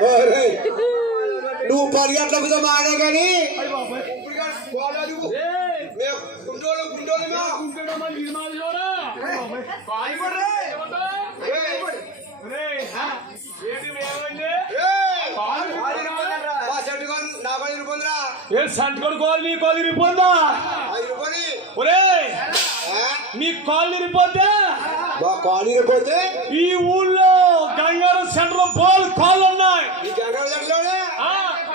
నువ్వు పది గంటలకు మాగా కానీ నీ కాలు రిపోందా నీ కాలు రిపోతే ఈ ఊళ్ళో గంగారం సెంటర్ బాల్ కాల్ అన్నా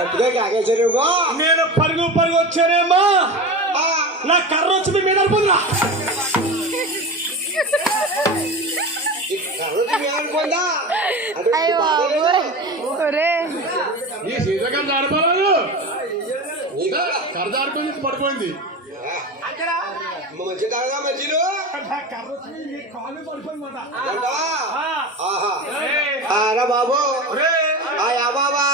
నేను పరుగు పరుగు వచ్చానేమ్మా నా కర్ర వచ్చింది మీద అనుకుందా పడిపోయింది మంచి కాదా మధ్యలో ఆ యా బాబా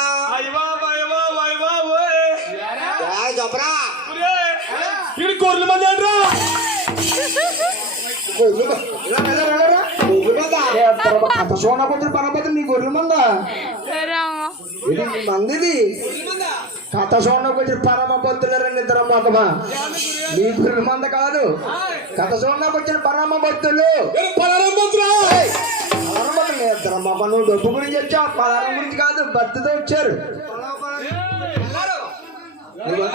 పరపతి నీ గొర్రె మందా మంది కథ చూడకొచ్చి పరమ భక్తులరా నిద్ర మొదమా నీ గొర్రె మంద కాదు కథ చూడకొచ్చిన పరమ భక్తులు నిద్ర మొబ్బ నువ్వు డబ్బు గురించి వచ్చావు పలారం గురించి కాదు భర్తతో వచ్చారు ஆ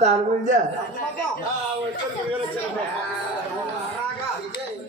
தான் குஞ்சா ஆ வந்து வீரச்சனமா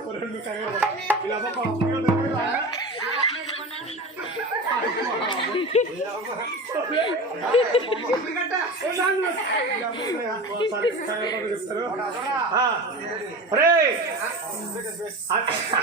ponerme a cagar. Y la mamá con los de arriba. ¡Ah! ¡Ah! ¡Ah! ¡Ah! ¡Ah!